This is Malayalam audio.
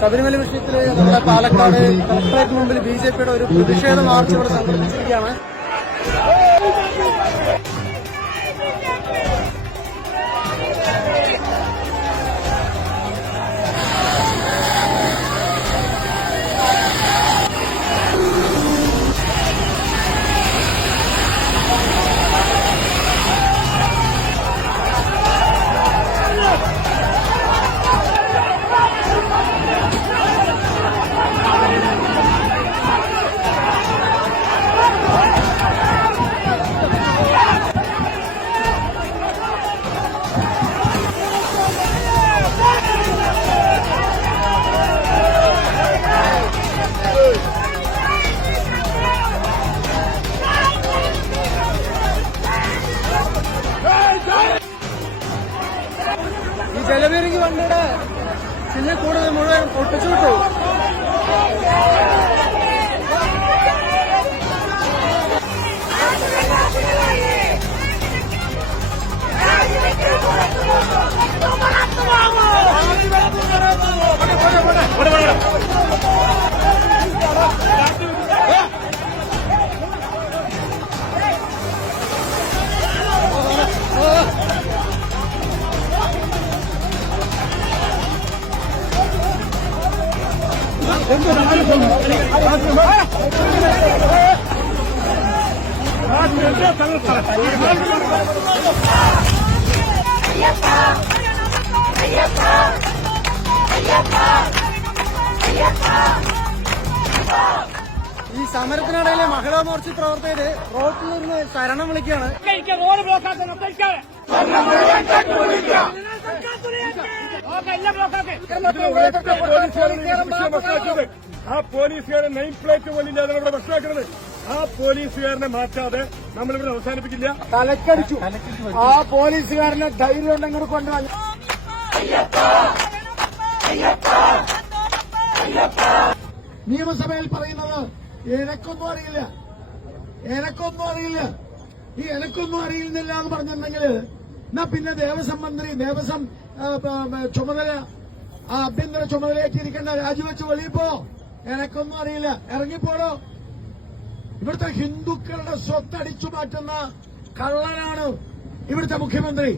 ശബരിമല വിഷയത്തിൽ നമ്മുടെ പാലക്കാട് കളക്ടറേറ്റ് മുമ്പിൽ ബിജെപിയുടെ ഒരു പ്രതിഷേധ മാർച്ച് ഇവിടെ സംഘടിപ്പിച്ചിരിക്കുകയാണ്. ഈ ജലപീരങ്കി വണ്ടിയുടെ ചിഹ്നം കൂടുതൽ മുഴുവൻ പൊട്ടിച്ചുവിട്ടു. ഈ സമരത്തിനിടയിലെ മഹിളാ മോർച്ച പ്രവർത്തകര് റോഡിൽ നിന്ന് ശരണം വിളിക്കുകയാണ്. ആ പോലീസുകാരെ നെയിം പ്ലേറ്റ് പോലും ഇല്ലാതെ ഇവിടെ ഭക്ഷണമാക്കുന്നത്. ആ പോലീസുകാരനെ മാറ്റാതെ നമ്മളിവിടെ അവസാനിപ്പിക്കില്ല. തലക്കടിച്ചു. ആ പോലീസുകാരനെ ധൈര്യം ഉണ്ടെങ്കിൽ കൊണ്ടുവന്നു. നിയമസഭയിൽ പറയുന്നത് എനക്കൊന്നും അറിയില്ല. ഈ എനക്കൊന്നും അറിയുന്നില്ല എന്ന് പറഞ്ഞിട്ടുണ്ടെങ്കിൽ എന്നാ പിന്നെ ദേവസ്വം മന്ത്രി, ദേവസ്വം ചുമതല, ആഭ്യന്തര ചുമതലയേറ്റിരിക്കേണ്ട രാജിവെച്ച് വെളിയിൽ പോ. എനക്കൊന്നും അറിയില്ല, ഇറങ്ങിപ്പോടോ. ഇവിടുത്തെ ഹിന്ദുക്കളുടെ സ്വത്ത് അടിച്ചു മാറ്റുന്ന കള്ളനാണ് ഇവിടുത്തെ മുഖ്യമന്ത്രി.